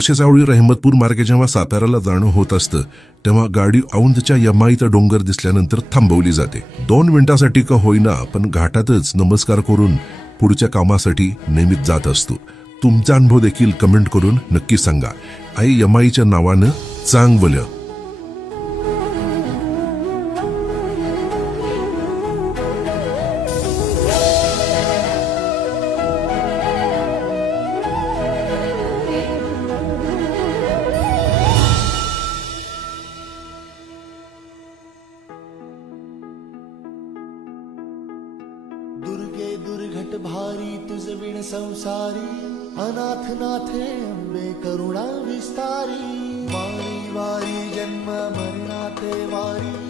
शेजावळी रहमतपूर मार्गे जेव्हा साताऱ्याला जाणं होत असतं तेव्हा गाडी औंधच्या यमाईचा डोंगर दिसल्यानंतर थांबवली जाते. 2 मिनिटांसाठी का होईना पण घाटातच नमस्कार करून पुढच्या कामासाठी नेहमीच जात असतो. तुमचा अनुभव देखील कमेंट करून नक्की सांगा. आई यमाईच्या नावानं चांगलं. दुर्गे दुर्घट भारी तुझ विण संसारी, अनाथ नाथे अंबे करुणा विस्तारी. वारी वारी जन्म मरणाते वारी,